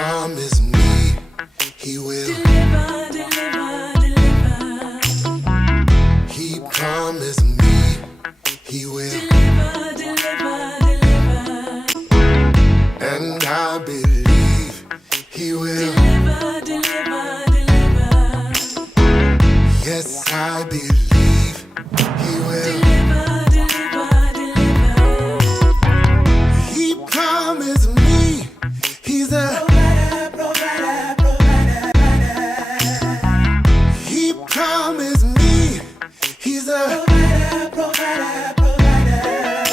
promised me he will deliver, deliver, deliver. He promised me he will Deliver, deliver, deliver. And I believe he will. Deliver, deliver, deliver. Yes, I believe he will. Deliver, deliver, deliver. He promised me he's a Provider, provider, provider. He promised me he's a Provider, provider, provider.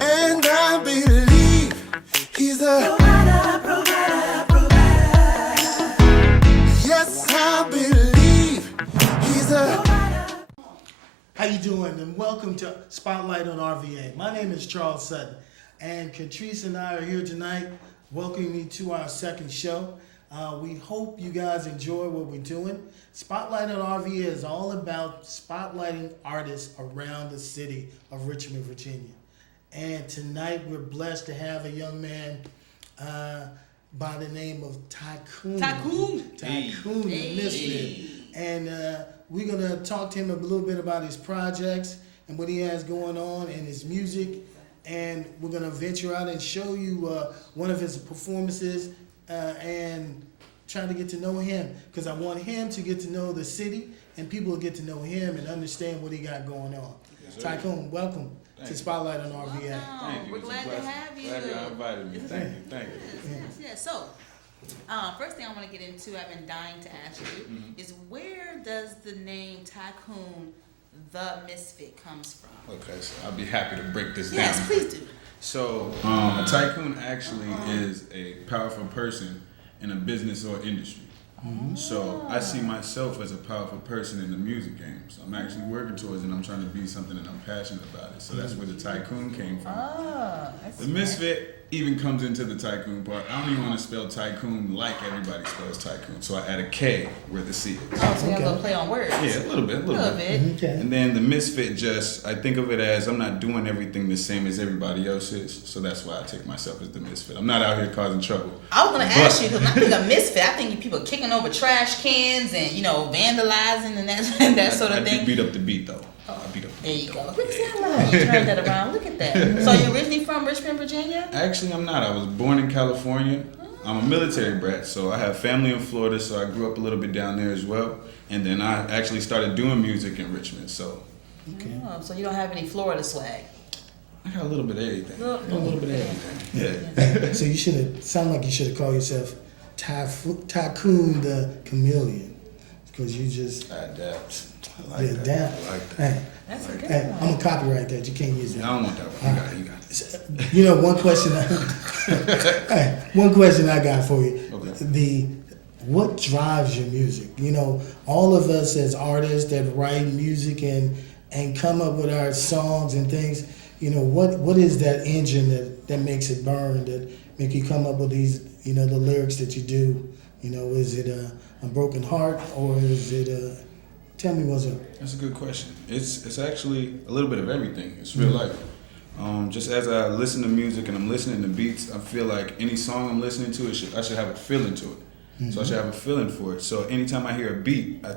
And I believe he's a Provider, provider, provider. Yes, I believe he's a How you doing? And welcome to Spotlight on RVA. My name is Charles Sutton, and Katrice and I are here tonight welcoming you to our second show. We hope you guys enjoy what we're doing. Spotlight on RVA is all about spotlighting artists around the city of Richmond, Virginia. And tonight we're blessed to have a young man by the name of Tykoon. Tykoon Tha Misfit. And we're going to talk to him a little bit about his projects and what he has going on and his music. And we're going to venture out and show you one of his performances and try to get to know him. Because I want him to get to know the city and people to get to know him and understand what he got going on. Yes, Tykoon, welcome to Spotlight on RVA. Thank you. We're It's a glad to pleasure. have you. Glad y'all invited me. Thank you. Thank you. Yes. So, first thing I want to get into, I've been dying to ask you, is where does the name Tykoon the Misfit comes from? Okay, so I'll be happy to break this Yes, down. please do. So, a tycoon actually is a powerful person in a business or industry. So I see myself as a powerful person in the music game. So I'm actually working towards it and I'm trying to be something and I'm passionate about it. So that's where the tycoon came from. The misfit even comes into the tycoon part. I don't even want to spell tycoon like everybody spells tycoon. So I add a K where the C is. Oh, so you have a little play on words. Yeah, a little bit. Okay. And then the misfit I think of it as I'm not doing everything the same as everybody else is. So that's why I take myself as the misfit. I'm not out here causing trouble. I was going to ask you, because when I think of Misfit, I think of people kicking over trash cans and, vandalizing and that sort of I thing. do beat up the beat though. I beat up the There beat. you go. Look at how you turned that around. Look at that. So you're originally from Richmond, Virginia? Actually, I'm not. I was born in California. I'm a military brat, so I have family in Florida, so I grew up a little bit down there as well. And then I actually started doing music in Richmond, so. Okay. Oh, so you don't have any Florida swag? I got a little bit of everything. Look. A little bit of everything. Yeah. So you should have, sound like you should have called yourself Tykoon the Chameleon. Because you just, I adapt. I you like that. adapt. I like that. Hey, That's a good hey, one. I'm going to copyright that. You can't use I that. don't want that one. You got it. You know, one question one question I got for you. Okay. What drives your music? All of us as artists that write music and come up with our songs and things, what is that engine that makes it burn, that make you come up with these, the lyrics that you do? Is it a broken heart or is it tell me what's up? That's a good question. It's actually a little bit of everything. It's real life. Just as I listen to music and I'm listening to beats, I feel like any song I'm listening to, I should have a feeling to it. So I should have a feeling for it. So anytime I hear a beat, I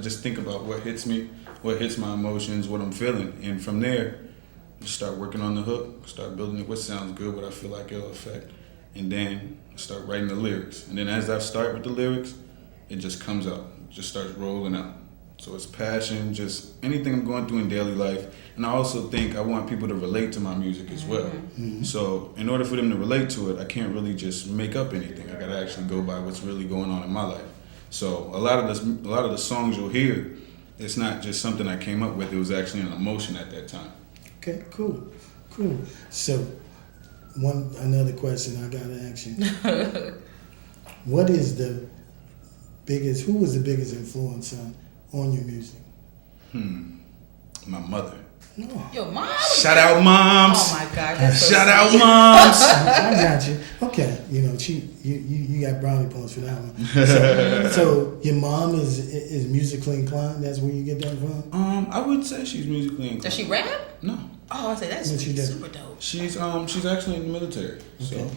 just think about what hits me, what hits my emotions, what I'm feeling. And from there, just start working on the hook, start building it, what sounds good, what I feel like it'll affect. And then start writing the lyrics. And then as I start with the lyrics, it just comes out, it just starts rolling out. So it's passion, just anything I'm going through in daily life. And I also think I want people to relate to my music as well. So in order for them to relate to it, I can't really just make up anything. I gotta actually go by what's really going on in my life. So a lot of the songs you'll hear, it's not just something I came up with. It was actually an emotion at that time. Okay, cool. So another question I gotta ask you. Who was the biggest influence on your music? My mother. No. Your mom? Shout out moms. Oh my God. That's so Shout out sweet. moms. I got you. Okay, you got brownie points for that one. So your mom is musically inclined. That's where you get that from. I would say she's musically inclined. Does she rap? No. Oh, I say that's What she do? super dope. She's actually in the military. So Okay.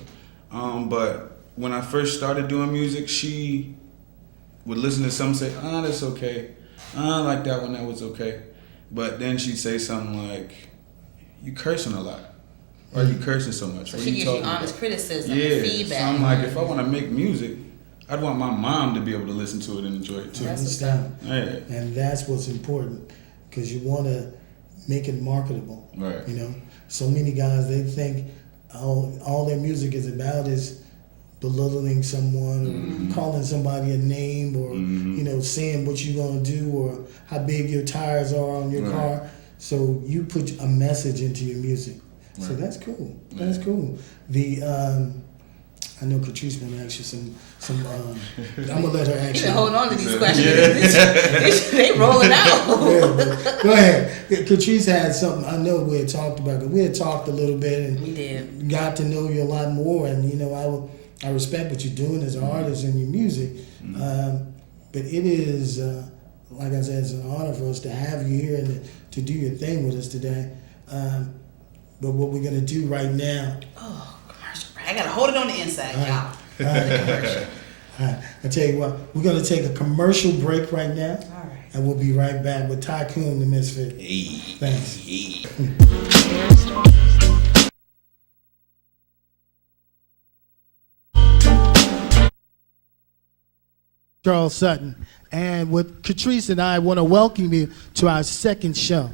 But when I first started doing music, she would listen to some say, that's okay. I like that one, that was okay. But then she'd say something like, you cursing a lot. Why are you cursing so much? So What she are you gives you talking honest about? criticism, Yeah. feedback. So I'm like, if I want to make music, I'd want my mom to be able to listen to it and enjoy it too. That's what's Understand? Yeah. And that's what's important, because you want to make it marketable. Right. You know, so many guys, they think all their music is about is belittling someone or calling somebody a name or you know, saying what you're gonna do or how big your tires are on your car. So you put a message into your music. So that's cool. That's cool. The I know Katrice gonna ask you some I'm gonna let her ask You you. been holding on to these questions. They rolling out. Go ahead. Katrice had something I know we had talked about. 'Cause we had talked a little bit and We did. got to know you a lot more. And you know, I respect what you're doing as an artist and your music. But it is, like I said, it's an honor for us to have you here and to do your thing with us today. But what we're gonna do right now. Oh, commercial break. I gotta hold it on the inside, y'all. All right, I tell you what, we're gonna take a commercial break right now. All right. And we'll be right back with Tykoon Tha Misfit. Thanks. Charles Sutton. And with Katrice and I want to welcome you to our second show.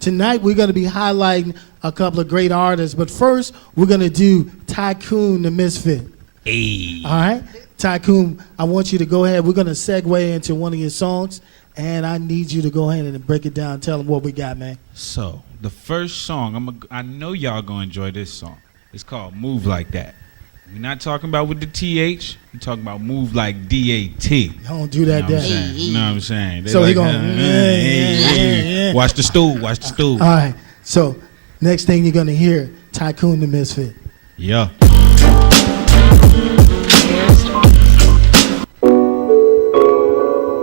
Tonight we're going to be highlighting a couple of great artists, but first we're going to do Tykoon Tha Misfit. Hey. All right? Tykoon, I want you to go ahead. We're going to segue into one of your songs, and I need you to go ahead and break it down. Tell them what we got, man. So the first song, I know y'all gonna enjoy this song. It's called "Move Like That." We're not talking about with the TH. We're talking about "Move Like DAT." Don't do that, You know what I'm Dad. saying? You know what I'm saying? They So he like, gonna- yeah. Watch the stool. Watch the stool. All right. So next thing you're going to hear, Tykoon Tha Misfit. Yeah.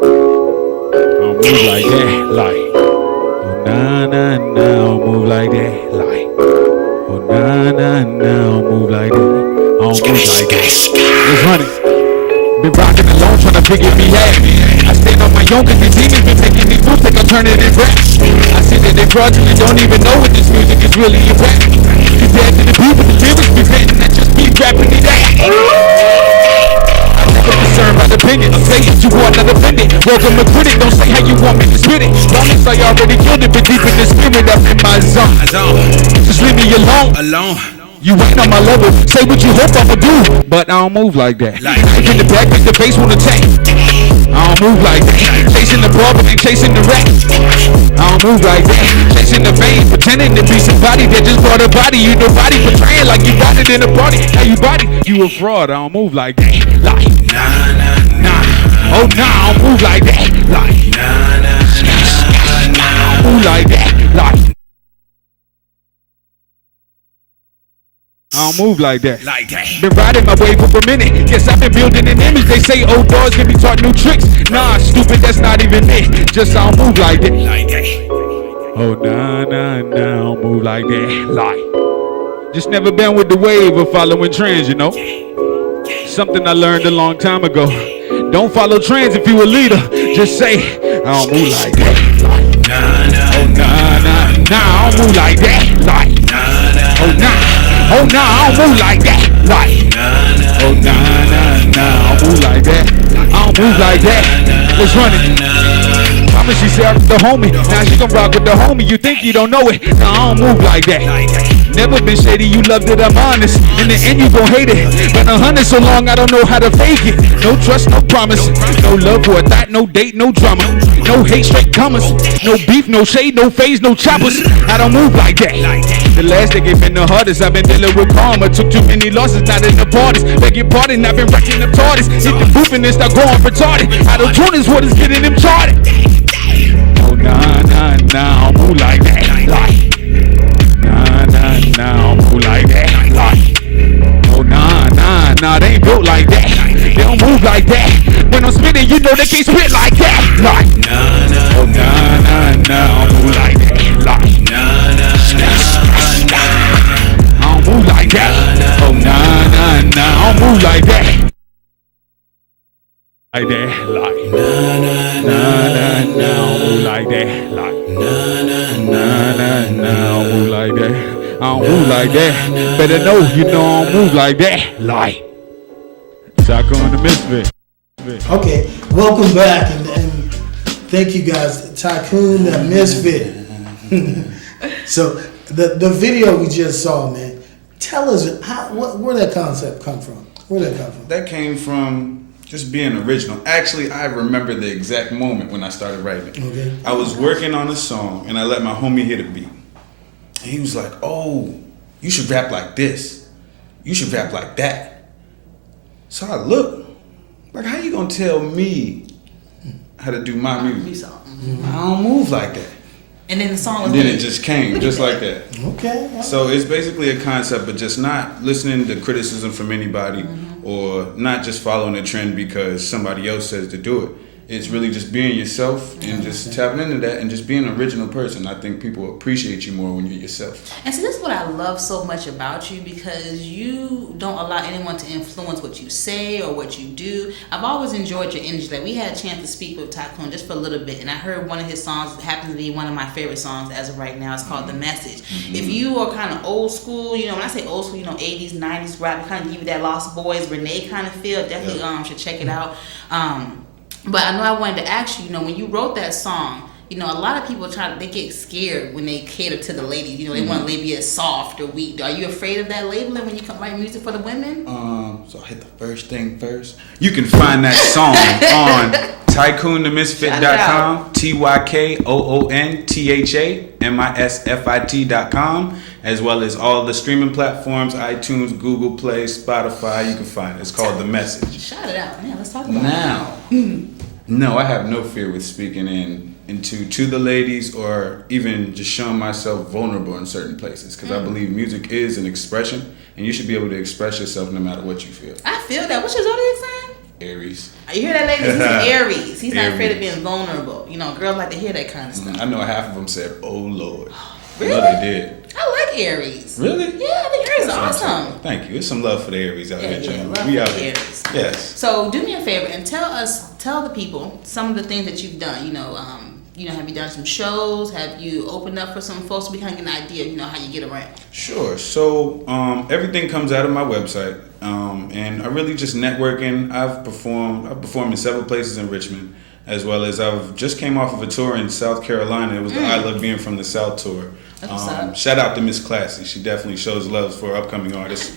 I'll move like that, like. Oh na na na, I'll move like that, like. Oh na na na, I'll move like that. I'll move like that. Let's run it. Been rocking alone, trying to figure me out. I stand on my own, cause these demons been taking these moves, think I'm turning it rap. I see that they fraudulent, don't even know what this music is really about. Compared to the people, the lyrics be written, I just be rapping it out. I'm never concerned about opinion. Say it, you are not offended. Welcome to critic, don't say how you want me to spit it. Promise I already killed it, but deep in the spirit, I'm in my zone. Just leave me alone. You ain't on my level, say what you hope I'ma do, but I don't move like that. Knife in the back, make the bass wanna tank. I don't move like that. Chasing the ball, but ain't chasing the rat. I don't move like that. Chasing the vein, pretending to be somebody that just bought a body. You nobody portraying like you got it in a party. How you body? You a fraud. I don't move like that. Like nah. Oh nah, I don't move like that. Like nah. I don't move like that. Like. I don't move like that. Been riding my wave for a minute. Guess I've been building an image. They say old dogs can be taught new tricks. Nah, stupid, that's not even it. Just I don't move like that. Oh, nah, nah, nah, I don't move like that. Like. Just never been with the wave of following trends, you know? Something I learned a long time ago. Don't follow trends if you a leader. Just say, I don't move like that. Like, nah, nah, oh, nah, nah, nah, I don't move like that. Like, oh, nah. Oh nah, I don't move like that. Like, oh nah, nah, nah, I don't move like that. I don't move like that. Let's run it. Mama, she said I'm the homie. Now she gon' rock with the homie. You think you don't know it? Nah, I don't move like that. Never been shady, you loved it, I'm honest. In the end, you gon' hate it. Been 100 so long, I don't know how to fake it. No trust, no promise. No love or a thought, no date, no drama. No hate, straight comers. No beef, no shade, no phase, no choppers. I don't move like that. The last thing ain't been the hardest. I've been dealing with karma. Took too many losses, not in the parties. Beg your pardon, I've been wrecking the TARDIS. Hit the booth and then start going retarded. Out of tune is what is getting them charted. Oh nah, nah, nah, I don't move like that. Like, nah, nah, nah, I don't move like that. Like, oh nah, nah, nah, they ain't built like that. They don't move like that. When I'm spitting, you know they can't spit like that. Like, oh nah, nah, nah, I don't move like that. Like, I don't move like that. Oh nah, nah, nah, that. Like, nah, nah, nah, nah, nah. I don't move like that. I don't move like that. Better know, you know I don't move like that. Like, Tykoon Tha Misfit. Okay, welcome back, and thank you guys, Tykoon Tha Misfit. So the video we just saw, man, tell us where that concept come from. Where did that come from? That came from just being original. Actually, I remember the exact moment when I started writing it. Okay. I was working on a song, and I let my homie hit a beat. And he was like, "Oh, you should rap like this. You should rap like that." So I looked, like, how you gonna tell me how to do my music? I don't move like that. And then the song was And then made. it just came, just like that. Okay. So it's basically a concept, but just not listening to criticism from anybody or not just following a trend because somebody else says to do it. It's really just being yourself and just tapping into that and just being an original person. I think people appreciate you more when you're yourself. And so this is what I love so much about you, because you don't allow anyone to influence what you say or what you do. I've always enjoyed your energy. Like, we had a chance to speak with Tykoon just for a little bit, and I heard one of his songs. It happens to be one of my favorite songs as of right now. It's called The Message. If you are kind of old school, you know, when I say old school, you know, 80s, 90s rap, kind of give you that Lost Boys, Renee kind of feel, definitely should check it out. But I know I wanted to ask you, you know, when you wrote that song, you know, a lot of people they get scared when they cater to the ladies. You know, they want to label you as soft or weak. Are you afraid of that labeling when you come write music for the women? So I hit the first thing first. You can find that song on TykoonThaMisfit.com, TykoonThaMisfit.com, as well as all the streaming platforms, iTunes, Google Play, Spotify. You can find it. It's called The Message. Shout it out. Man, let's talk about it. Now, no, I have no fear with speaking into the ladies or even just showing myself vulnerable in certain places, because I believe music is an expression and you should be able to express yourself no matter what you feel. I feel that. What's your zodiac sign? Aries. You hear that, ladies? He's an Aries. He's not afraid of being vulnerable. You know, girls like to hear that kind of stuff. I know half of them said, "Oh Lord." Really? I know they did. I like Aries. Really? Yeah, I think Aries is That's what I'm awesome. saying. Thank you. There's some love for the Aries out here, Jim. love We for out the here. Aries. Yes. So do me a favor and tell the people some of the things that you've done. Have you done some shows? Have you opened up for some folks so we kind of get an idea, you know, how you get around? Sure. So everything comes out of my website, and I really just networking. I've performed in several places in Richmond, as well as I've just came off of a tour in South Carolina. It was the I Love Being from the South tour. That's what's up. Shout out to Miss Classy. She definitely shows love for upcoming artists.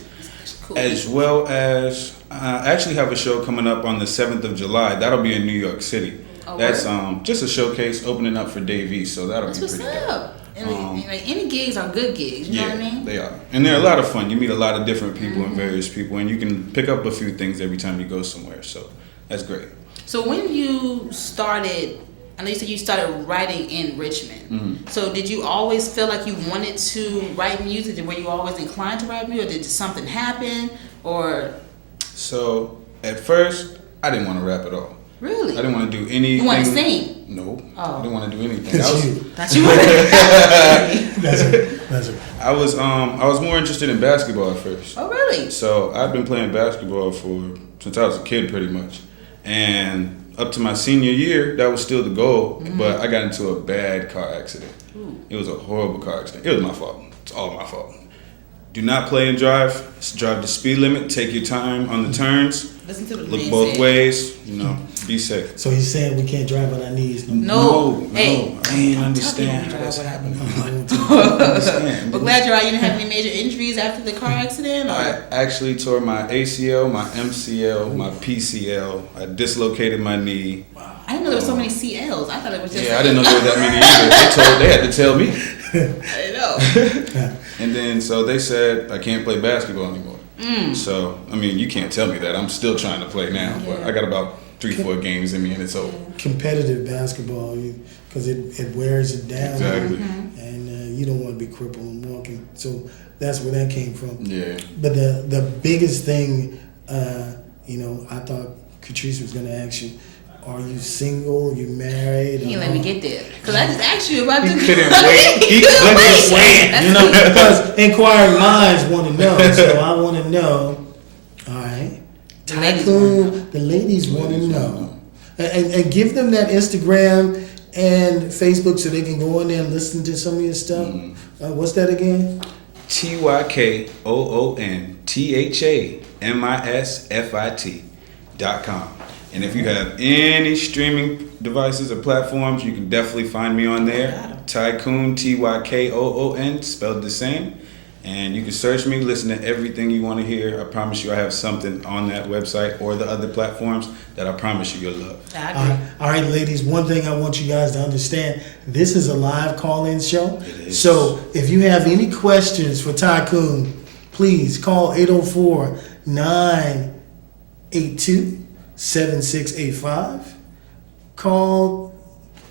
Cool. As well as I actually have a show coming up on the 7th of July. That'll be in New York City. Oh, That's word? just a showcase opening up for Dave East, so that'll That's be what's pretty dope. up. And like any gigs are good gigs, you know what I mean? They are. And they're a lot of fun. You meet a lot of different people and various people, and you can pick up a few things every time you go somewhere. So that's great. So when you started, I know you said you started writing in Richmond. So did you always feel like you wanted to write music? Were you always inclined to write music, or did something happen? Or So at first, I didn't want to rap at all. really? I didn't want to do anything. You want to sing? No. Oh. I didn't want to do anything. That's That's you. you. That's it. That's it. I was more interested in basketball at first. Oh, really? So I've been playing basketball since I was a kid, pretty much, and up to my senior year, that was still the goal. But I got into a bad car accident. It was a horrible car accident. It was my fault. It's all my fault. Do not play and drive. Drive the speed limit. Take your time on the turns. Listen to the Look man both say. ways. You know, be safe. So he's saying we can't drive on our knees. No. Hey. I didn't understand Tell how me that's what happening. We're glad you're right. You didn't have any major injuries after the car accident? Or? I actually tore my ACL, my MCL, my PCL. I dislocated my knee. I didn't know there were so many CLs. I thought it was just. Yeah, I didn't know there were that many either. They had to tell me. I didn't know. And then so they said I can't play basketball anymore. So I mean, you can't tell me that. I'm still trying to play now, but I got about 3-4 games in me, and it's over. Competitive basketball, because it wears it down. Exactly. And you don't want to be crippled and walking. So that's where that came from. Yeah. But the biggest thing, I thought Katrice was going to ask you, are you single? You married? He didn't let me get there. Because I just asked you about the. Couldn't wait. He couldn't wait. Because inquiring minds want to know. So I want to know, all right, Tykoon, the ladies want to know. And give them that Instagram and Facebook, so they can go in there and listen to some of your stuff. What's that again? TykoonThaMisfit.com. And if you have any streaming devices or platforms, you can definitely find me on there. Tykoon, Tykoon, spelled the same. And you can search me, listen to everything you want to hear. I promise you I have something on that website or the other platforms that I promise you you'll love. All right, ladies, one thing I want you guys to understand, this is a live call-in show. It is. So if you have any questions for Tykoon, please call 804-982-7685. Call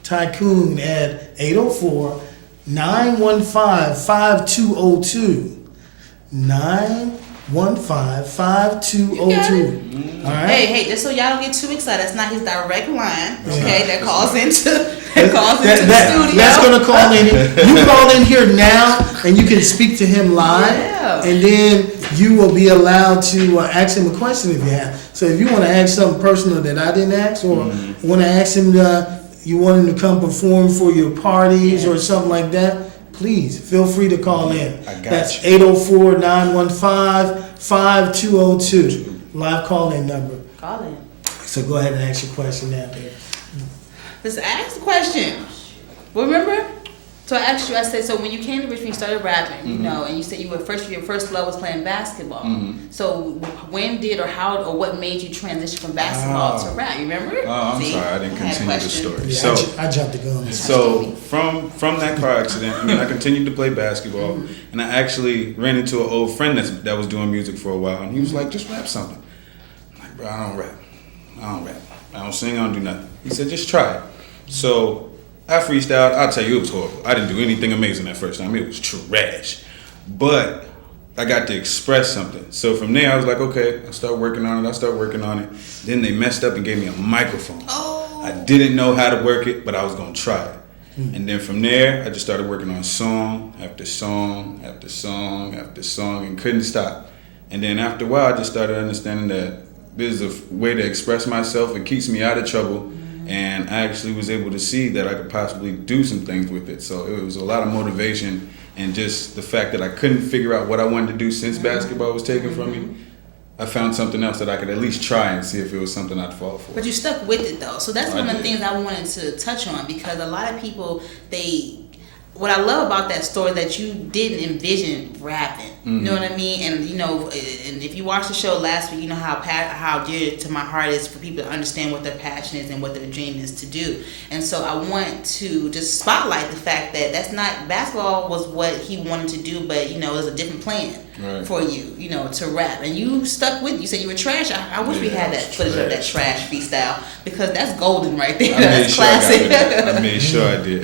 Tykoon at 804-915-5202. 915-5202. All right. Hey, just so y'all don't get too excited, that's not his direct line. Okay, that calls into the studio. That's gonna call in. You call in here now, and you can speak to him live, Yeah. and then you will be allowed to ask him a question if you have. So if you want to ask something personal that I didn't ask, or want to ask him, you want him to come perform for your parties or something like that, please feel free to call in. I got That's you. 804-915-5202. Live call-in number. Call in. So go ahead and ask your question now, baby. Just ask the question. Remember? So I asked you, I said, so when you came to Richmond, you started rapping, you know, and you said your first love was playing basketball. So when did or how or what made you transition from basketball to rap? You remember? Oh, I'm See? sorry, I didn't had continue the questions. story. Yeah, So, I jumped the gun. So from that car accident, I mean, I continued to play basketball, and I actually ran into an old friend that was doing music for a while, and he was like, "Just rap something." I'm like, "Bro, I don't rap. I don't sing. I don't do nothing." He said, "Just try it." So I freestyled. I'll tell you, it was horrible. I didn't do anything amazing that first time. It was trash, but I got to express something. So from there, I was like, okay, I start working on it. Then they messed up and gave me a microphone. I didn't know how to work it, but I was gonna try it. And then from there, I just started working on song after song after song after song and couldn't stop. And then after a while, I just started understanding that there's a way to express myself. It keeps me out of trouble. And I actually was able to see that I could possibly do some things with it. So it was a lot of motivation, and just the fact that I couldn't figure out what I wanted to do since basketball was taken from me. I found something else that I could at least try and see if it was something I'd fall for. But you stuck with it though. So that's I one of the did. things I wanted to touch on, because a lot of people, what I love about that story that you didn't envision rapping. You know what I mean? And you know, and if you watched the show last week, you know how dear to my heart is for people to understand what their passion is and what their dream is to do. And so I want to just spotlight the fact that that's not, basketball was what he wanted to do, but you know, it was a different plan for you, you know, to rap. And you stuck with it. You said you were trash. I wish we had that footage of that trash freestyle, because that's golden right there. That's classic. I made sure I did.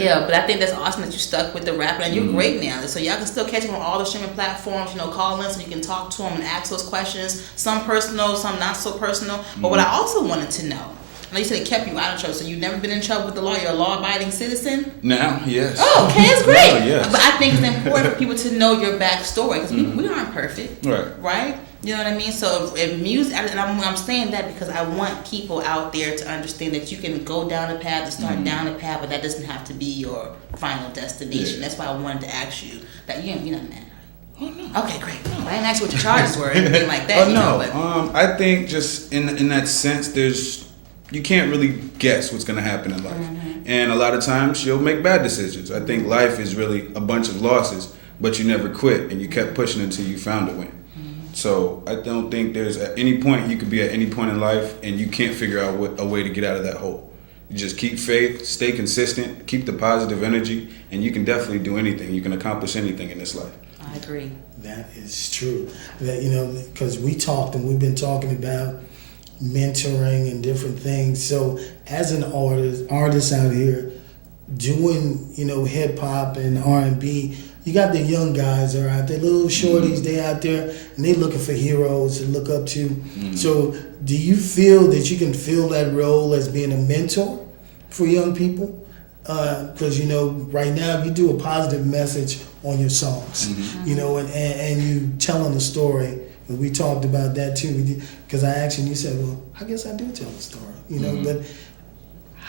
Yeah, but I think that's awesome that you stuck with the rapping, and you're great now. So y'all can still catch him on all the streaming platforms. You know, call in so you can talk to him and ask those questions. Some personal, some not so personal. But what I also wanted to know, I know you said it kept you out of trouble, so you've never been in trouble with the law. You're a law-abiding citizen. Now, yes. Oh, okay, it's great. Now, yes. But I think it's important for people to know your backstory, because we aren't perfect, Right. You know what I mean? So if music, and I'm saying that because I want people out there to understand that you can go down a path and start down a path, but that doesn't have to be your final destination. That's why I wanted to ask you that. You're not mad. Oh, no. Okay, great. I didn't ask you what your charges were or anything like that. Oh, you know, no. but I think just in that sense, you can't really guess what's going to happen in life. And a lot of times you'll make bad decisions. I think life is really a bunch of losses, but you never quit and you kept pushing until you found a win. So I don't think there's at any point you could be at any point in life and you can't figure out a way to get out of that hole. You just keep faith, stay consistent, keep the positive energy, and you can definitely do anything. You can accomplish anything in this life. I agree. That is true. That, you know, because we talked and we've been talking about mentoring and different things. So as an artist out here doing, you know, hip hop and R&B, you got the young guys that are out there, little shorties, they out there, and they looking for heroes to look up to. So do you feel that you can fill that role as being a mentor for young people? Because, you know, right now you do a positive message on your songs, you know, and you telling the story. And we talked about that too, because I asked you and you said, well, I guess I do tell the story, you know, but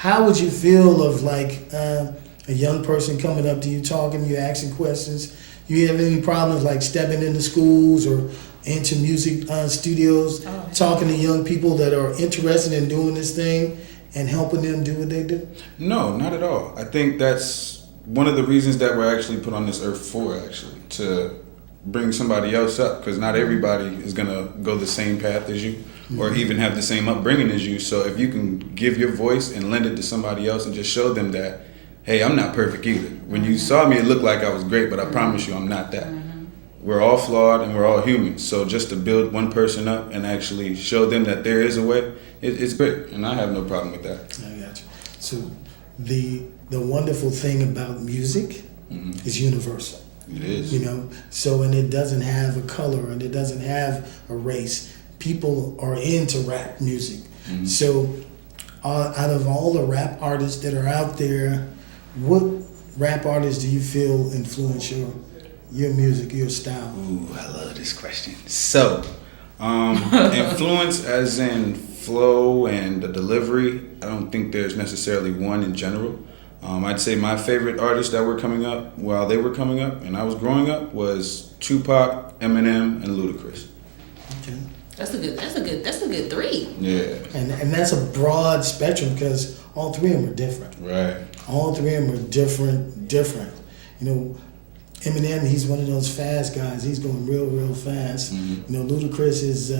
how would you feel of like a young person coming up to you, talking, you asking questions? You have any problems like stepping into schools or into music studios, talking to young people that are interested in doing this thing and helping them do what they do? No, not at all. I think that's one of the reasons that we're actually put on this earth for, actually, to bring somebody else up, because not everybody is going to go the same path as you or even have the same upbringing as you. So if you can give your voice and lend it to somebody else and just show them that, hey, I'm not perfect either. When you saw me, it looked like I was great, but I promise you I'm not that. We're all flawed and we're all human. So just to build one person up and actually show them that there is a way, it's great. And I have no problem with that. I got you. So the wonderful thing about music is universal. It is. You know, so, and it doesn't have a color and it doesn't have a race. People are into rap music. So out of all the rap artists that are out there, what rap artists do you feel influence your music, your style? Ooh, I love this question. So, influence as in flow and the delivery, I don't think there's necessarily one in general. I'd say my favorite artists that were coming up while they were coming up and I was growing up was Tupac, Eminem, and Ludacris. Okay. That's a good three. Yeah. And that's a broad spectrum because all three of them are different. Right. All three of them are different. You know, Eminem, he's one of those fast guys. He's going real fast. You know, Ludacris is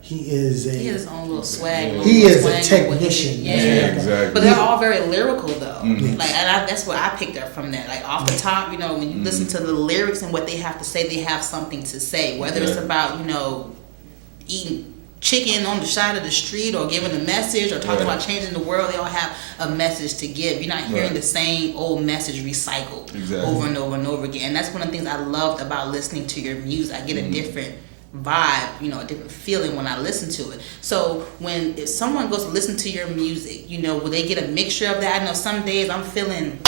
he has his own little swag. He is swag a technician. Yeah, exactly. But they're all very lyrical though. Yes. Like, and that's what I picked up from that. Like off the top, you know, when you listen to the lyrics and what they have to say, they have something to say. Whether it's about, you know, eating chicken on the side of the street or giving a message or talking about changing the world, they all have a message to give. You're not hearing the same old message recycled over and over and over again. And that's one of the things I loved about listening to your music. I get a different vibe, you know, a different feeling when I listen to it. So if someone goes to listen to your music, you know, will they get a mixture of that? I know some days I'm feeling,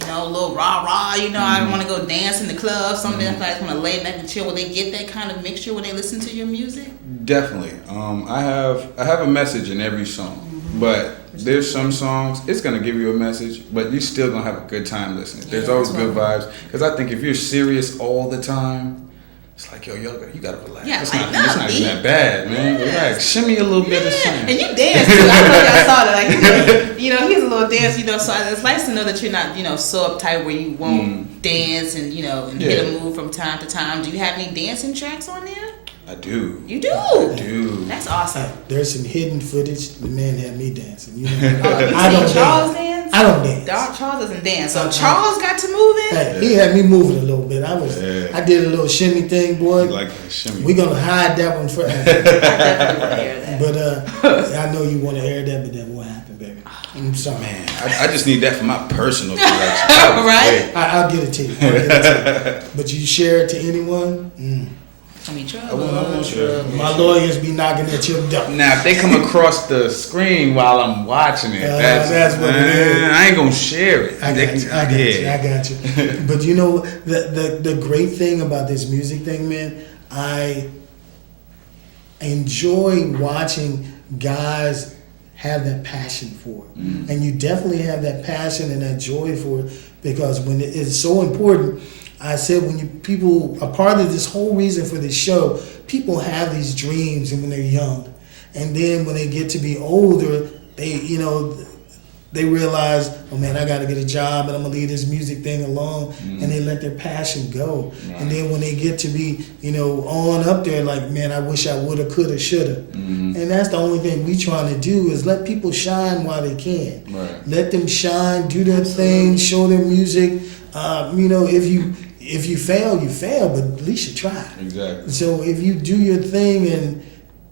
you know, a little rah-rah, you know, I want to go dance in the club. Some days I just want to lay back and chill. Will they get that kind of mixture when they listen to your music? Definitely. I have a message in every song, but there's some songs, it's going to give you a message, but you're still going to have a good time listening. There's always good vibes. Because I think if you're serious all the time, it's like, yo, you gotta relax. Yeah, it's not even that bad, man. Relax. Shimmy a little bit of something. And you dance too. I know y'all saw that. Like, you know, he's a little dance, you know, so it's nice to know that you're not, you know, so uptight where you won't dance and, you know, and hit a move from time to time. Do you have any dancing tracks on there? I do. You do? I do. That's awesome. There's some hidden footage. The man had me dancing. You know, You I don't seen Charles dance. dance? I don't dance. Charles doesn't dance. So Charles got to move in? Hey, he had me moving a little bit. I did a little shimmy thing, boy. You like that shimmy. We're gonna hide that one forever. I definitely want to hear that. But I know you want to hear that, but that won't happen, baby. I'm sorry. Man, I just need that for my personal collection. Right? I'll get it to you. But you share it to anyone? I mean, I won't share. My lawyers be knocking at your door. Now, if they come across the screen while I'm watching it, that's what it is. I ain't gonna share it. I got you. But you know, the great thing about this music thing, man, I enjoy watching guys have that passion for it. And you definitely have that passion and that joy for it, because when it's so important. I said people, a part of this whole reason for this show, people have these dreams and when they're young. And then when they get to be older, they realize, oh man, I got to get a job and I'm going to leave this music thing alone. And they let their passion go. Right. And then when they get to be, you know, on up there, like, man, I wish I woulda, coulda, shoulda. And that's the only thing we trying to do is let people shine while they can. Right. Let them shine, do their thing, show their music. You know, if you fail, you fail, but at least you tried. Exactly. So if you do your thing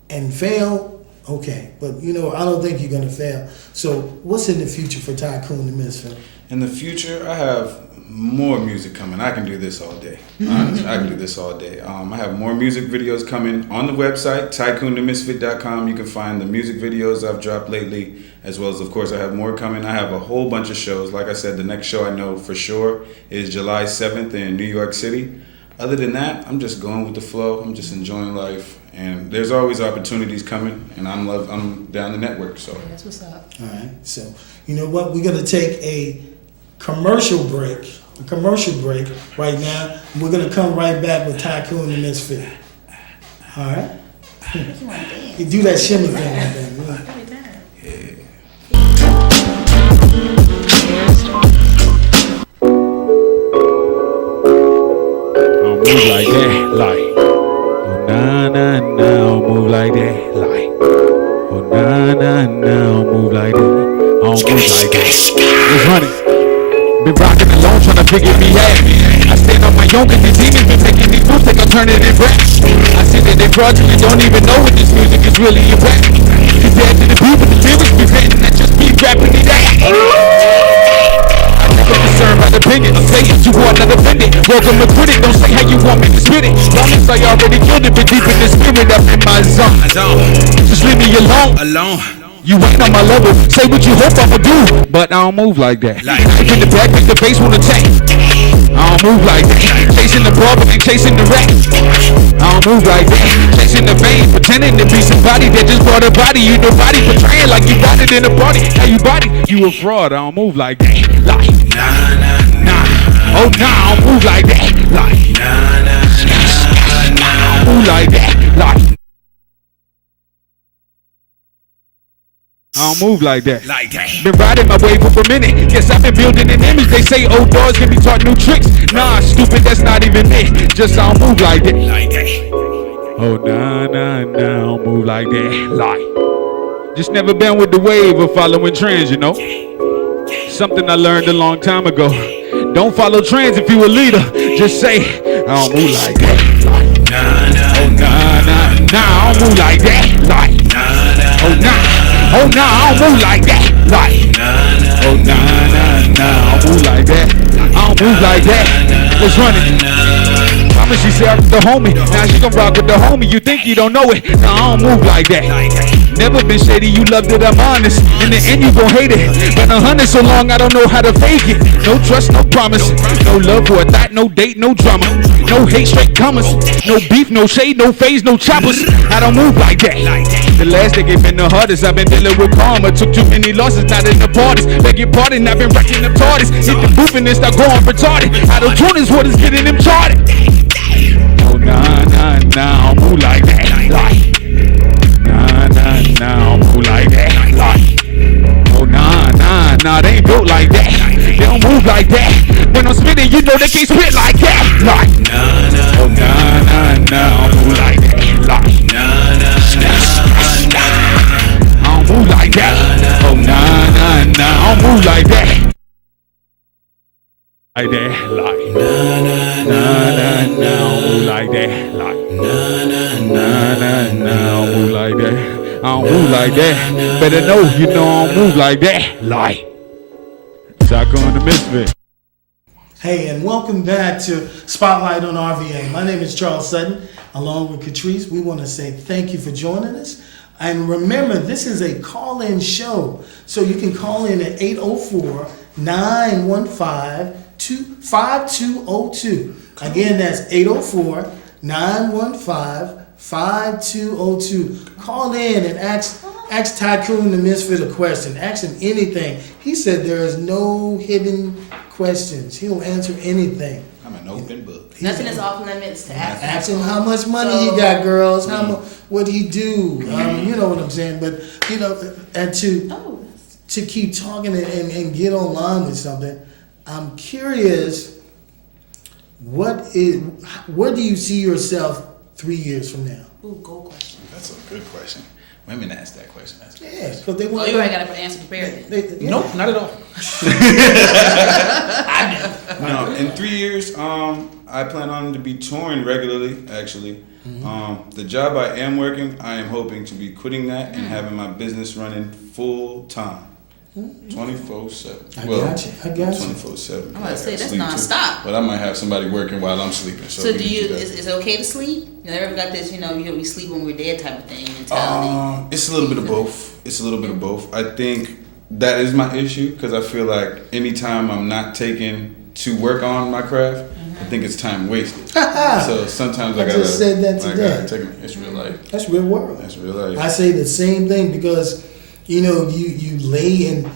and fail, okay. But, you know, I don't think you're going to fail. So what's in the future for Tykoon Tha Misfit? In the future, I have more music coming. I can do this all day. Honestly, I can do this all day. I have more music videos coming on the website, tykoonthamisfit.com. You can find the music videos I've dropped lately, as well as, of course, I have more coming. I have a whole bunch of shows. Like I said, the next show I know for sure is July 7th in New York City. Other than that, I'm just going with the flow. I'm just enjoying life And there's always opportunities coming, and I'm down to network. So That's what's up. All right. So, you know what? We're going to take a commercial break right now. We're going to come right back with Tykoon Tha Misfit. All right? You do that shimmy thing like that. I'll move like that, like. Oh, nah, nah, nah, I'll move like that, like. Oh, nah, nah, nah, I'll move like that. I'll move like that. Let's run it. Been rocking alone, trying to figure me out. I stand on my own, cause these demons been making these moves, think I'm turning it rap. I see that they fraudulent, don't even know what this music is really about. Compared to the people, the lyrics be written, I just be rapping it out. Concerned about opinion, say it, you are not offended. Welcome to quit it, don't say how you want me to spit it. Promise I already killed it, but deep in the spirit, up in my zone. Just leave me alone. You ain't on my level, say what you hope I'ma do, but I don't move like that. In the back, make the bass wanna tank. I don't move like that. Chasing the ball, but ain't chasing the rat. I don't move like that. Chasing the vein, pretending to be somebody that just brought a body. You nobody portraying like you got it in a party. How you body? You a fraud. I don't move like that. Like nah, nah, nah. Oh nah, I don't move like that. Like nah, nah, nah, nah. I don't move like that. Like I don't move like that. Been riding my wave for a minute. Guess I've been building an image. They say old dogs can be taught new tricks. Nah, stupid, that's not even it. Just I don't move like that. Oh, nah, nah, nah, I don't move like that. Like, just never been with the wave of following trends, you know? Something I learned a long time ago. Don't follow trends if you a leader. Just say, I don't move like that. Like, nah, nah, oh, nah, nah, nah, I don't move like that. Like, nah, nah, oh, nah. Oh nah, I don't move like that. Like, oh nah, nah, nah, I don't move like that. I don't move like that. Let's run it. Promise she said I was the homie. Now she gon' rock with the homie. You think you don't know it? Nah, I don't move like that. Never been shady, you loved it, I'm honest. In the end, you gon' hate it. Been 100 so long, I don't know how to fake it. No trust, no promise. No love or a thought, no date, no drama. No hate, straight comers. No beef, no shade, no phase, no choppers. I don't move like that. The last thing ain't been the hardest. I've been dealing with karma. Took too many losses, not in the parties. Begging pardon, I've been rocking the TARDIS. Hit the booth and then start going retarded. Out of tune is what is getting them charted. Oh nah, nah, nah, I don't move like that. Like, nah, nah, nah, I don't move like that. Like, oh nah, nah, nah, they ain't built like that. They don't move like that. When I'm spitting, you know they can't spit like that. Like, nah, nah, oh nah, nah, nah, I don't move like that. Like, nah, nah, nah, I don't move like that. Oh nah, nah, nah, I don't move like that. Like that, like nah, nah, nah, nah, nah, I don't move like that. Like nah, nah, nah, nah, nah, I don't move like that. I don't move like that. Better know, you know I don't move like that. Like Tykoon Tha Misfit. Hey, and welcome back to Spotlight on RVA. My name is Charles Sutton, along with Katrice. We want to say thank you for joining us. And remember, this is a call-in show, so you can call in at 804-915-5202. Again, that's 804-915-5202. Call in and ask Tykoon Tha Misfit a question. Ask him anything. He said there is no hidden questions. He'll answer anything. I'm an open book. Nothing is off limits to ask. Ask him how much money he got, girls. How much? What he do? You know what I'm saying. But you know, and to keep talking and get online with something. I'm curious. Where do you see yourself 3 years from now? Ooh, gold question. That's a good question. Women ask that question. That's a good Yeah, question. because they Oh, want. you already got an answer prepared then. Nope, not at all. No, in 3 years, I plan on to be touring regularly, actually. The job I am working, I am hoping to be quitting that and having my business running full time. 24/7. I got you. 24/7. I'm about to say, that's Sleep too. nonstop. But I might have somebody working while I'm sleeping. So So we do can you, that. is it okay to sleep? You know, ever got this, you know, we sleep when we're dead type of thing mentality? It's a little bit of both. It's a little bit of both. I think that is my issue because I feel like anytime I'm not taking to work on my craft, I think it's time wasted. So sometimes I gotta. just said that today. It's real life. That's real world. That's real life. I say the same thing because, you know, you lay in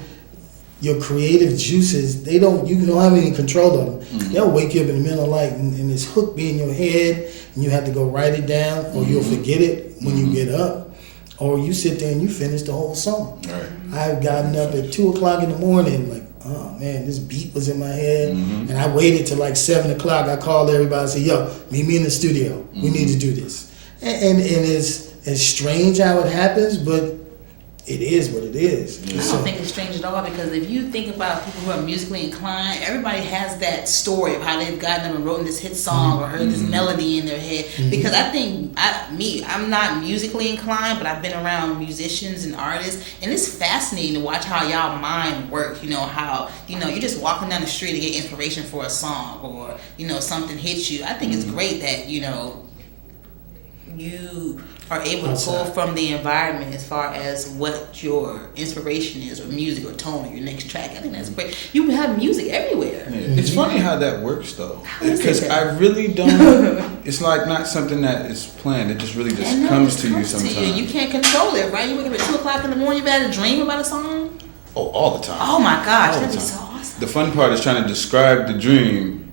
your creative juices. You don't have any control of them. Mm-hmm. They'll wake you up in the middle of the night and this hook be in your head and you have to go write it down, or you'll forget it when you get up, or you sit there and you finish the whole song. Right. I've gotten up at 2:00 in the morning, like, oh man, this beat was in my head, and I waited till like 7:00. I called everybody and said, yo, meet me in the studio. We need to do this. And it's strange how it happens, but it is what it is. I don't think it's strange at all, because if you think about people who are musically inclined, everybody has that story of how they've gotten them and written this hit song or heard this melody in their head. Because I think, I'm not musically inclined, but I've been around musicians and artists, and it's fascinating to watch how y'all mind work. You know, how, you know, you're just walking down the street to get inspiration for a song, or, you know, something hits you. I think it's great that, you know, you are able to pull from the environment as far as what your inspiration is, or music, or tone, or your next track. I think that's great. You have music everywhere. Yeah. It's funny how that works though, is because it? I really don't. It's like not something that is planned. It just really just comes to you sometimes. You can't control it, right? You wake up at 2:00 in the morning. You've had a dream about a song. Oh, all the time. Oh my gosh, All the that'd be time. so awesome. The fun part is trying to describe the dream,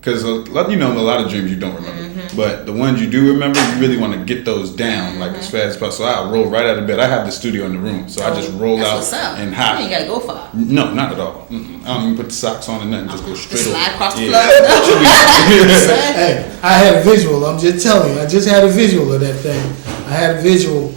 because you know, a lot of dreams you don't remember, but the ones you do remember, you really want to get those down like as fast as possible. So I roll right out of bed. I have the studio in the room, so I just roll That's out what's up. and You hop. ain't gotta go far. No, not at all. I don't even put the socks on and nothing. Just go straight Slide over. across the Yeah. floor. Hey, I had a visual. I'm just telling you. I just had a visual of that thing. I had a visual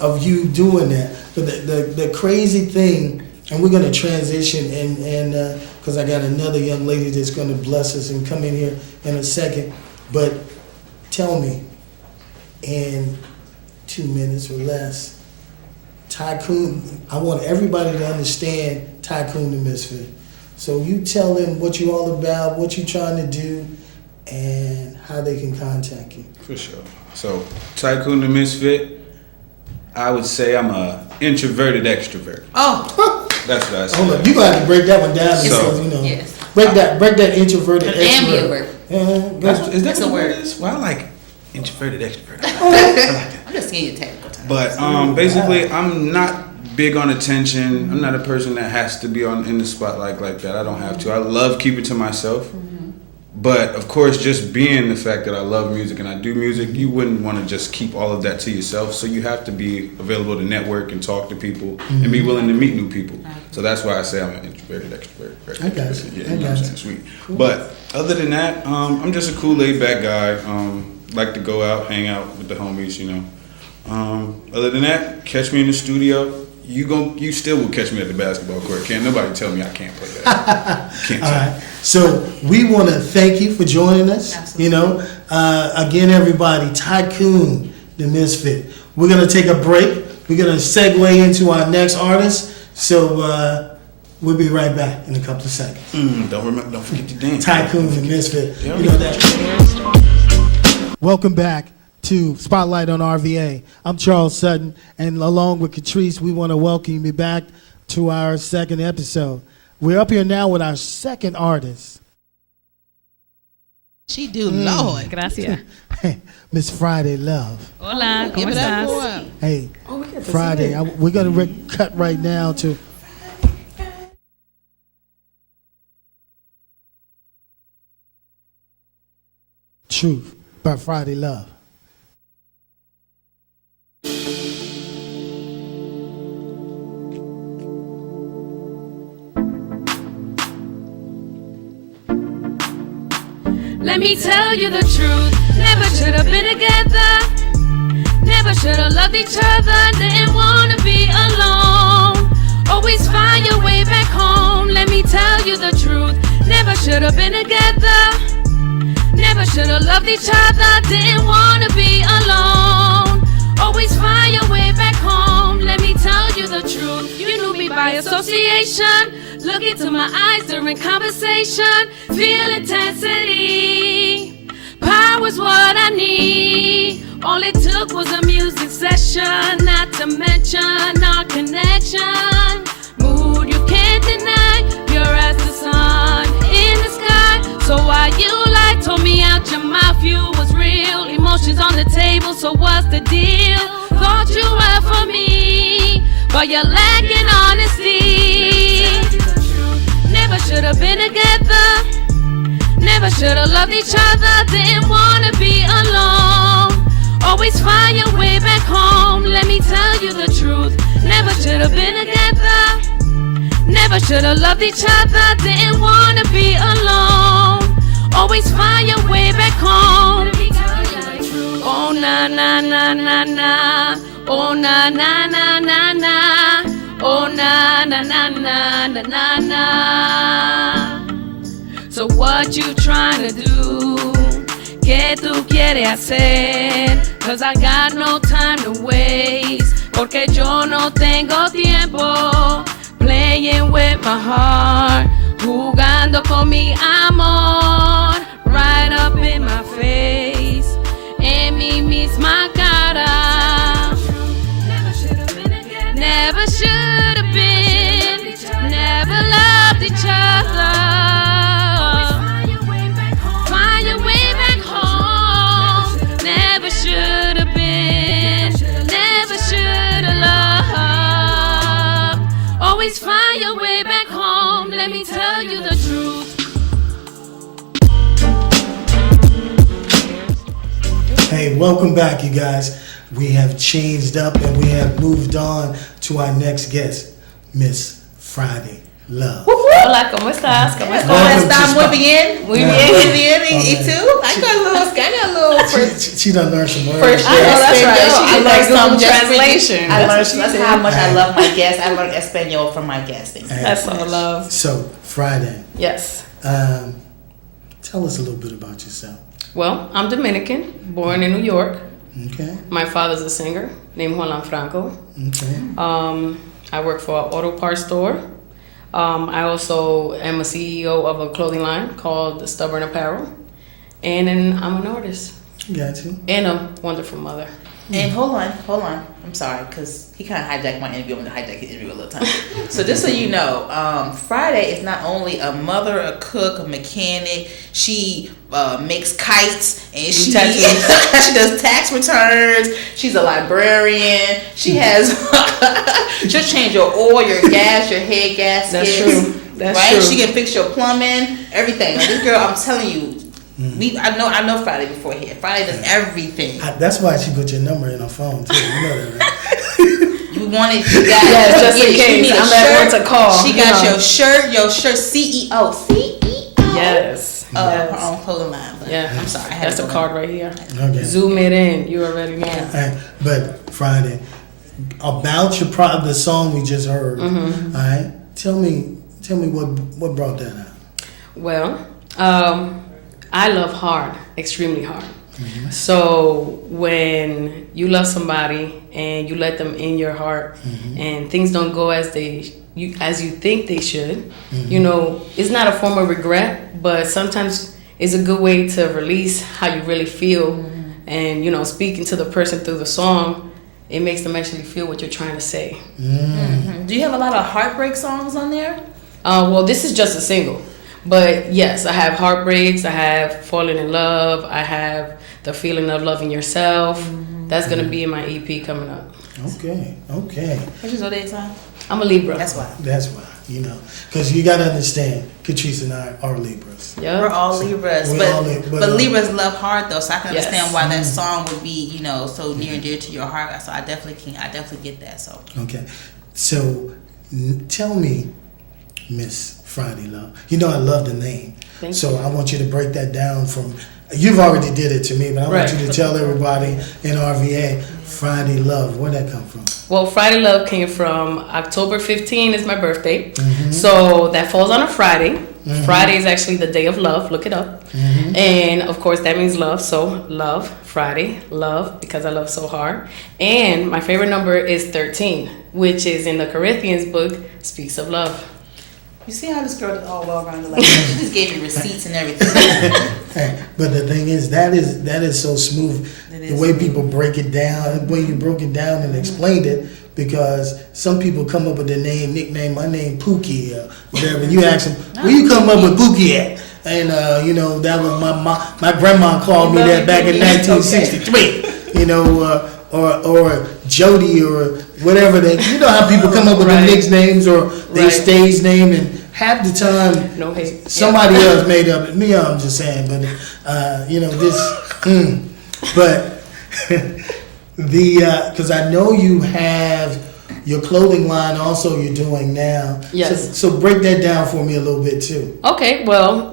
of you doing that. But the crazy thing, and we're gonna transition, and because I got another young lady that's gonna bless us and come in here in a second. But tell me, in 2 minutes or less, Tykoon. I want everybody to understand Tykoon the Misfit. So you tell them what you're all about, what you're trying to do, and how they can contact you. For sure. So, Tykoon the Misfit, I would say I'm a introverted extrovert. Oh, That's what I say. Hold up, you gonna have to break that one down So- because you know. yes. Break that introverted An extrovert. ambivert. Is that It's what a the word word. is? Well, I like introverted extrovert. I like that. I'm just giving you technical terms. But basically, I'm not big on attention. I'm not a person that has to be in the spotlight like that. I don't have to. I love keeping to myself. But of course, just being the fact that I love music and I do music, you wouldn't want to just keep all of that to yourself. So you have to be available to network and talk to people and be willing to meet new people. So that's why I say I'm an introverted extrovert. I got you. Yeah, I you know what I'm got saying? you. Sweet. But other than that, I'm just a cool, laid back guy. Like to go out, hang out with the homies, you know. Other than that, catch me in the studio. You still will catch me at the basketball court. Can't nobody tell me I can't play that. Can't All tell me. right. So we want to thank you for joining us. Absolutely. You know, again, everybody, Tykoon the Misfit. We're gonna take a break. We're gonna segue into our next artist. So we'll be right back in a couple of seconds. Don't forget to dance. Tykoon the Misfit. You know that. Welcome back to Spotlight on RVA. I'm Charles Sutton, and along with Katrice, we want to welcome you back to our second episode. We're up here now with our second artist, She do, Lord. Gracias. Miss Friday Love. Hola, Give ¿cómo it up estás? for her. Hey, Friday, we're going to cut right now to Truth by Friday Love. Let me tell you the truth. Never should have been together. Never should have loved each other. Didn't want to be alone. Always find your way back home. Let me tell you the truth. Never should have been together. Never should have loved each other. Didn't want to be alone. Always find your way back home. Let me tell you the truth. You knew me by association. Look into my eyes during conversation. Feel intensity. Power's what I need. All it took was a music session. Not to mention our connection. Mood you can't deny. Pure as the sun. you was real. Emotions on the table, so what's the deal? Thought you were for me, but you're lacking honesty. Never should have been together. Never should have loved each other. Didn't wanna be alone. Always find your way back home. Let me tell you the truth. Never should have been together. Never should have loved each other. Didn't wanna be alone. Always find your way back home. Let me tell you the truth. Oh na na na na na. Oh na na na na na. Oh na na na na na na na. So what you trying to do? ¿Qué tú quieres hacer? Cause I got no time to waste. Porque yo no tengo tiempo. Playing with my heart. Jugando con mi amor. Right up in my face. En mi misma cara. Never should have been again. Never should have been. Never loved each other. Find your way back home. Never should have been. Never should have loved. Always find your way back home. Let me tell you the truth. Hey, welcome back, you guys. We have changed up and we have moved on to our next guest, Miss Friday Love. Hola, ¿cómo estás? ¿Cómo estás? ¿Cómo Welcome to está? Muy Spot. bien. Muy Yeah. bien. Muy bien. ¿Y Okay. tú? I got a little first. She done learned some words. First I know, that's Espanol. right. She I did learned like some Google just for you. translation. I That's learned what she that's did. how much I love my guests. I learned Espanol from my guesting. That's all love. So, Friday, Yes. tell us a little bit about yourself. Well, I'm Dominican, born in New York. Okay, My father's a singer named Juan Franco. okay. I work for an auto parts store. I also am a CEO of a clothing line called Stubborn Apparel. And then I'm an artist Got you. and a wonderful mother. And hold on. I'm sorry, because he kind of hijacked my interview. I'm going to hijack his interview a little time. So just so you know, Friday is not only a mother, a cook, a mechanic. She makes kites and she she does tax returns. She's a librarian. She has she'll change your oil, your gas, your head gaskets. That's true. That's right? true. She can fix your plumbing, everything. Like, this girl, I'm telling you. I know Friday before here. Friday does everything. That's why she put your number in her phone, too. You know that, right? You wanted, you got Yes, just in she case. need a I'm that one shirt. to call, She you got know. your CEO, CEO Yes. of yes. her own clothing line. But Yeah. I'm sorry, I had That's to a go card right here. Okay. Zoom it in. You already know. All right, but Friday, about your the song we just heard. Mm-hmm. All right, tell me what brought that out. Well, I love hard, extremely hard. So when you love somebody and you let them in your heart, and things don't go as you think they should, you know, it's not a form of regret, but sometimes it's a good way to release how you really feel, and you know, speaking to the person through the song, it makes them actually feel what you're trying to say. Do you have a lot of heartbreak songs on there? Well, this is just a single. But yes, I have heartbreaks, I have falling in love, I have the feeling of loving yourself. That's going to be in my EP coming up. Okay. What's your zodiac sign? I'm a Libra. That's why. That's why, you know, because you got to understand, Katrice and I are Libras. Yep. We're all Libras, We're but all but Libras love hard though, so I can Yes. understand why that song would be, you know, so near and dear to your heart. So I definitely get that. So Okay, so tell me, Miss Friday Love. You know I love the name, Thank so I want you to break that down from. You've already did it to me, but I Right. want you to tell everybody in RVA, Friday Love. Where'd that come from? Well, Friday Love came from October 15 is my birthday. So that falls on a Friday. Friday is actually the day of love. Look it up. And of course, that means love. So love, Friday, love, because I love so hard. And my favorite number is 13, which is in the Corinthians book, speaks of love. you see how this girl is all well rounded like that? She just gave you receipts and everything. Hey, but the thing is, that is so smooth. It The is way smooth. people break it down, the way you broke it down and explained it, because some people come up with their nickname. My name Pookie or whatever. And you ask them, where you come up with Pookie at? And you know, that was my grandma called me that back in 1963. You know, or Jody or whatever they. You know how people come up with their nicknames or their stage name, and half the time No hate. somebody else made up. Me, I'm just saying, but you know this. But because I know you have your clothing line also you're doing now. Yes. So break that down for me a little bit too. Okay, well,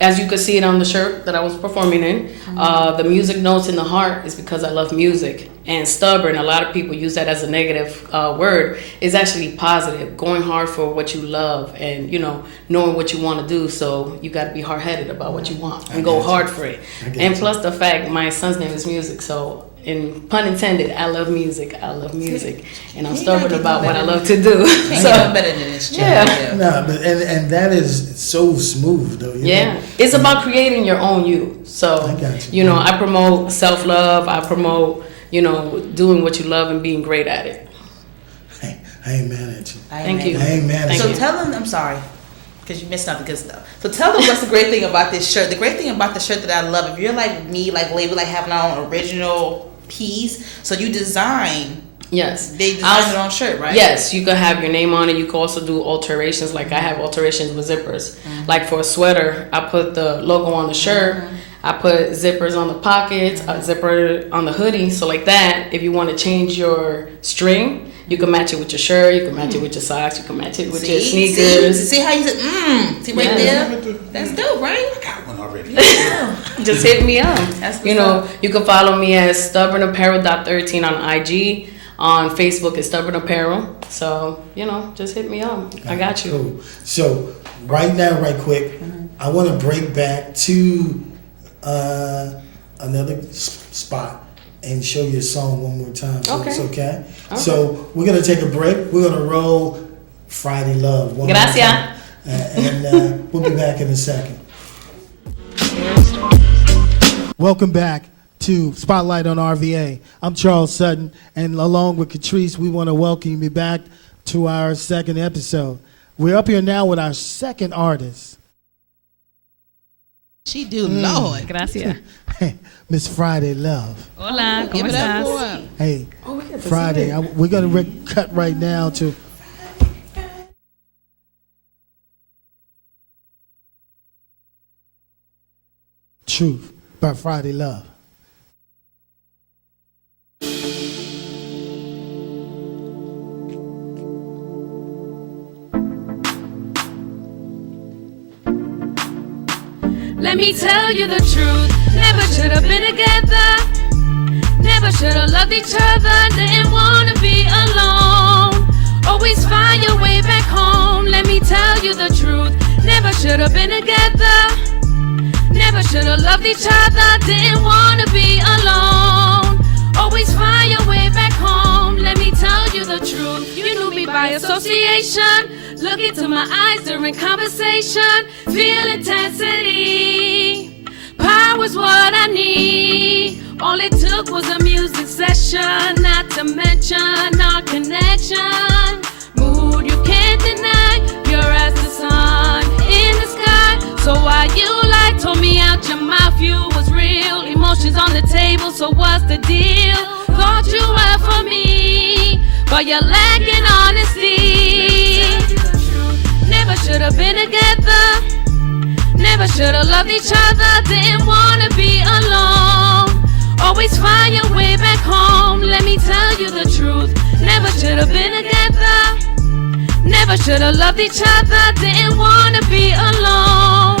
as you could see it on the shirt that I was performing in, the music notes in the heart is because I love music. And stubborn, a lot of people use that as a negative word, is actually positive. Going hard for what you love and, you know, knowing what you want to do. So you got to be hard-headed about what you want and go hard for it. And plus the fact my son's name is music, so in pun intended, I love music. And I'm stubborn about what I love to do. Can't get no better than this, Yeah. No, but and that is so smooth though. You know? It's about creating your own you. So I got you. you know, I promote self-love. I promote, you know, doing what you love and being great at it. Hey, I ain't mad at you. Thank you. I ain't mad at Thank you. So tell them, I'm sorry, because you missed out the good stuff. So tell them what's the great thing about this shirt. The great thing about the shirt that I love, if you're like me, like we like having our own original piece, so you design. Yes. They design their own shirt, right? Yes, you can have your name on it. You can also do alterations. Like I have alterations with zippers. Like for a sweater, I put the logo on the shirt. I put zippers on the pockets, a zipper on the hoodie. So like that, if you want to change your string, you can match it with your shirt. You can match it with your socks. You can match it with your sneakers. See how you said, see right there? That's dope, right? I got one already. Just hit me up. That's You know, you can follow me as stubbornapparel.13 on IG. On Facebook, it's Stubborn Apparel. So, you know, just hit me up. I got you. Cool. So right now, right quick, I want to break back to another spot and show you a song one more time. So Okay. it's okay? So we're gonna take a break. We're gonna roll Friday Love. One more Gracias. time. And we'll be back in a second. Welcome back to Spotlight on RVA. I'm Charles Sutton, and along with Katrice, we want to welcome you back to our second episode. We're up here now with our second artist. She do, Lord. Gracias. Hey, Miss Friday Love. Hola, ¿cómo Give it up for estás? her. Hey, we got to Friday. see it. We're going to cut right now to Truth by Friday Love. Let me tell you the truth. Never should have been together. Never should have loved each other. Didn't wanna be alone. Always find your way back home. Let me tell you the truth. Never should have been together. Never should have loved each other. Didn't wanna be alone. Always find your way back home. Let me tell you the truth. You knew me by association. Look into my eyes during conversation. Feel intensity. Power's what I need. All it took was a music session. Not to mention our connection. Mood you can't deny. Pure as the sun in the sky. So why you lied? Told me out your mouth you was real. Emotions on the table, so what's the deal? Thought you were for me, but you're lacking honesty. Never should have been together. Never should have loved each other. Didn't wanna be alone. Always find your way back home. Let me tell you the truth. Never should have been together. Never should have loved each other. Didn't wanna be alone.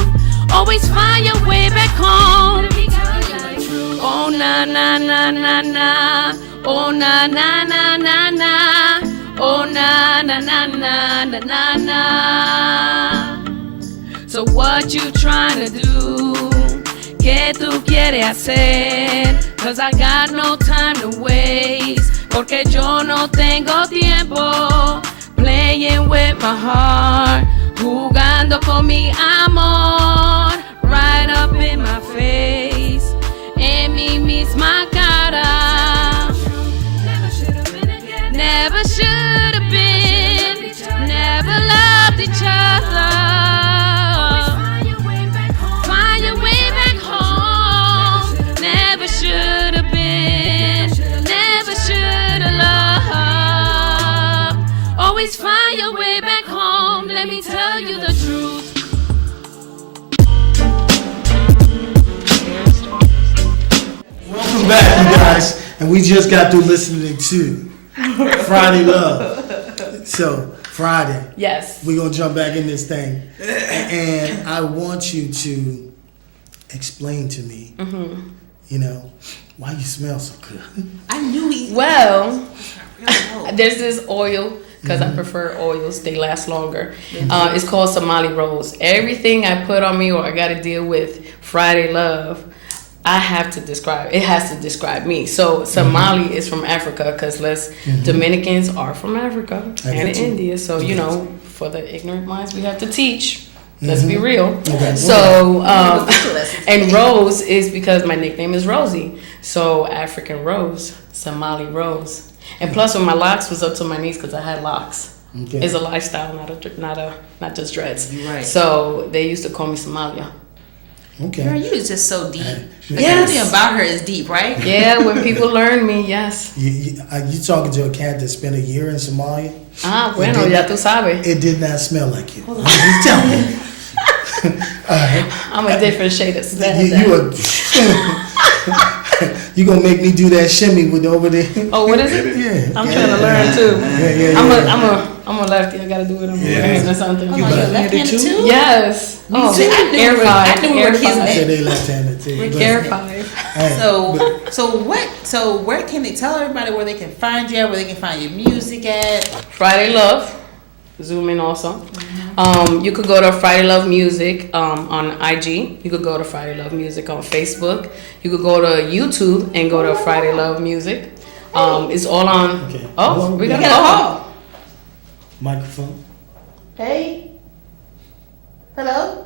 Always find your way back home. Let me tell you the truth. Oh na na na na na. Oh na na na na na. Oh na na na na na na na. So what you trying to do? ¿Qué tú quieres hacer? Cause I got no time to waste. Porque yo no tengo tiempo. Playing with my heart. Jugando con mi amor. Right up in my face. En mi misma cara. Never should have been together. let me tell you the truth. Welcome back, you guys. And we just got through listening to Friday Love. So, Friday. Yes. We're going to jump back in this thing. And I want you to explain to me, you know, why you smell so good. I knew he. Well, Really there's this oil, because I prefer oils, they last longer. It's called Somali Rose. Everything I put on me or I got to deal with Friday Love, I have to describe, it has to describe me. So Somali is from Africa, because Dominicans are from Africa and India. So, you know, for the ignorant minds, we have to teach. Let's be real. Okay. So, and Rose is because my nickname is Rosie. So African Rose, Somali Rose. And plus, when my locks was up to my knees, because I had locks. Okay. It's a lifestyle, not just dreads. You're right. So they used to call me Somalia. Okay. Girl, you is just so deep. Like, Yes. everything about her is deep, right? Yeah, when people learn me, yes. You talking to a cat that spent a year in Somalia? Ah, bueno, ya tú sabes. It did not smell like you. I'm telling you. I'm a different shade of You gonna make me do that shimmy with over there? Oh, what is it? Yeah. I'm trying to learn too. Yeah. I'm a lefty. I gotta do it on my hand or something. Oh, you're left-handed too? Yes. Oh, too. I knew Air we were- five. I knew we Air were kids five. I said they left-handed too. but- Air five. Hey, but- So where can they tell everybody where they can find you at, where they can find your music at? Friday Love. Zoom in also. You could go to Friday Love Music on IG. You could go to Friday Love Music on Facebook. You could go to YouTube and go to Friday Love Music. It's all on. Okay. Oh, we got We a got a call. call. Microphone. Hey. Hello?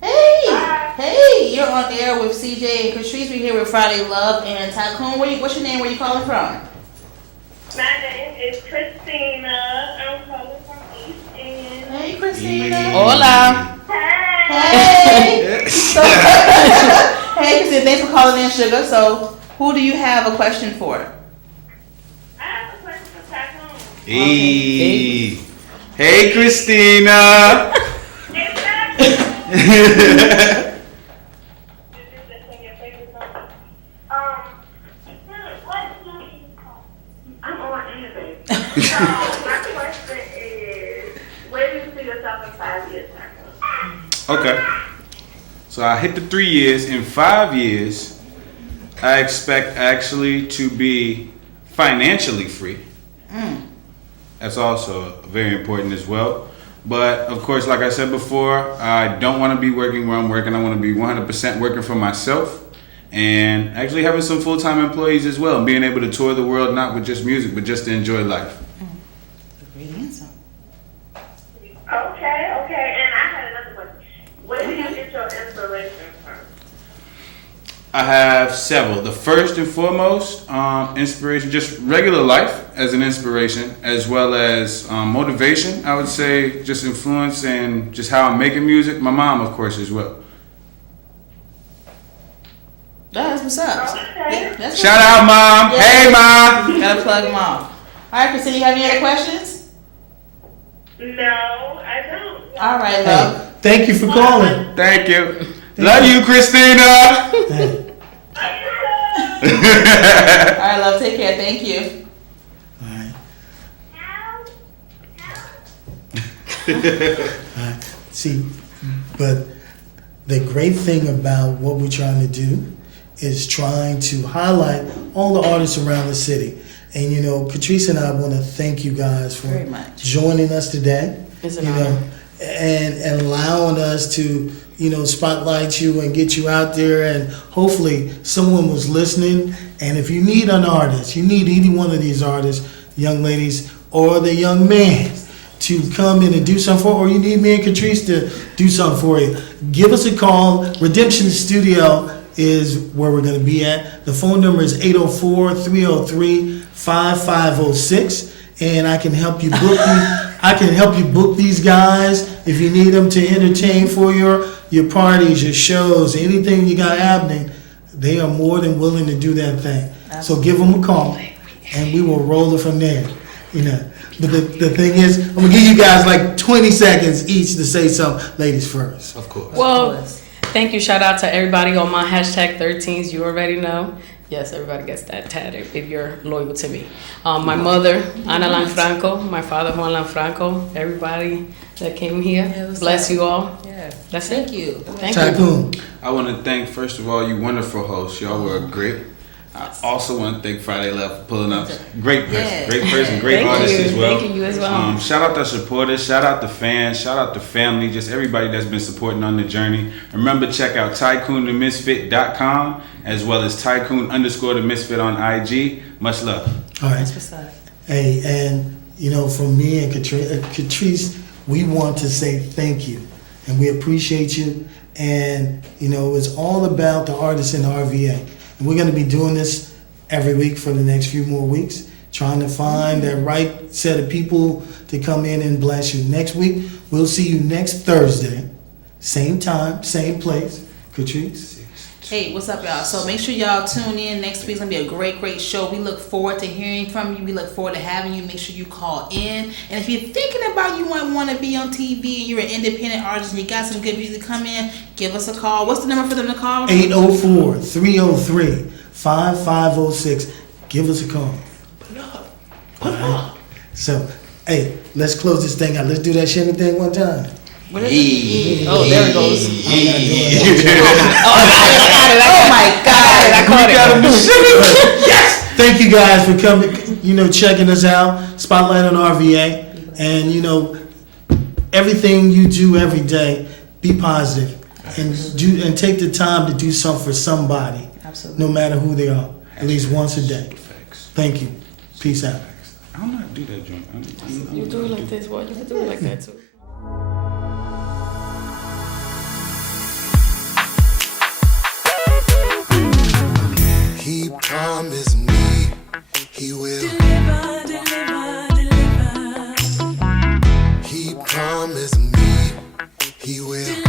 Hey, you're on air with CJ and Katrice. We're here with Friday Love and Tykoon. What's your name? Where you calling from? My name is Christina. I'm calling from East End. Hey, Christina. Hola. Hey. Hey, Christina. Thanks for calling in, Sugar. So, who do you have a question for? I have a question for Tycoon. Hey. Hey, Christina. Exactly. This is your favorite song. What do you call? I'm on innovate. So my question is, where do you see yourself in 5 years, Tycoon? Okay. So I hit the 3 years. In 5 years, I expect actually to be financially free. That's also very important as well. But of course, like I said before, I don't want to be working where I'm working. I want to be 100% working for myself and actually having some full-time employees as well, and being able to tour the world, not with just music, but just to enjoy life. Great answer. Okay. And I had another question. Where do you get your inspiration from? I have several. The first and foremost, inspiration, just regular life as an inspiration, as well as motivation. I would say just influence and just how I'm making music. My mom, of course, as well. That's what's up. Okay. Yeah, that's Shout out, Mom. Yeah. Hey, Mom. Gotta plug them off. All right, Christina, you have any other questions? No, I don't. All right, Hey, love. thank you for calling. Thank you. Love you, Christina. Hey, All right, love. Take care. Thank you. all right. See, but the great thing about what we're trying to do is trying to highlight all the artists around the city. And you know, Katrice and I want to thank you guys for Very much. joining us today. It's an You honor. know, and allowing us to, you know, spotlight you and get you out there, and hopefully someone was listening. And if you need an artist, you need either one of these artists, young ladies or the young man, to come in and do something for, or you need me and Katrice to do something for you, give us a call. Redemption Studio is where we're going to be at. The phone number is 804-303-5506, and I can help you book these guys if you need them to entertain for your parties, your shows, anything you got happening. They are more than willing to do that thing. So give them a call, and we will roll it from there. You know. But the thing is, I'm gonna give you guys like 20 seconds each to say something. Ladies first. Of course. Well, thank you. Shout out to everybody on my hashtag 13s. You already know. Yes, everybody gets that tatted if you're loyal to me. My mother, Ana Lanfranco. My father, Juan Lanfranco. Everybody that came here. what's Bless up? you all. Yeah. That's Thank it. you. Thank you. Tycoon. I want to thank, first of all, you wonderful hosts. Y'all were great. I also want to thank Friday Love for pulling up. Great person, Yeah. great person, great Thank artist you. as well. Thank you as well. Shout out to supporters, shout out to fans, shout out to family, just everybody that's been supporting on the journey. Remember, check out TycoonTheMisfit.com as well as Tycoon_TheMisfit on IG. Much love. All right. What's up? Hey, and from me and Katrice, we want to say thank you, and we appreciate you. And it's all about the artists in RVA, and we're going to be doing this every week for the next few more weeks, trying to find that right set of people to come in and bless you. Next week, we'll see you next Thursday, same time, same place. Katrice. Hey, what's up, y'all? So make sure y'all tune in. Next week's gonna be a great show. We look forward to hearing from you. We look forward to having you. Make sure you call in. And if you're thinking about you might want to be on TV and you're an independent artist and you got some good music, come in, give us a call. What's the number for them to call? 804-303-5506. Give us a call. Put up. So, hey, let's close this thing out. Let's do that shimmy thing one time. Oh, there it goes. I'm not doing that. Oh my God! I caught it. Yes. Thank you guys for coming. Checking us out. Spotlight on RVA, and everything you do every day. Be positive and take the time to do something for somebody. Absolutely. No matter who they are. At least once a day. Thank you. Peace out. I don't know how to do that joint. You do it like this, boy. You can do it like that too. He promised me he will. Deliver, deliver, deliver. He promised me he will.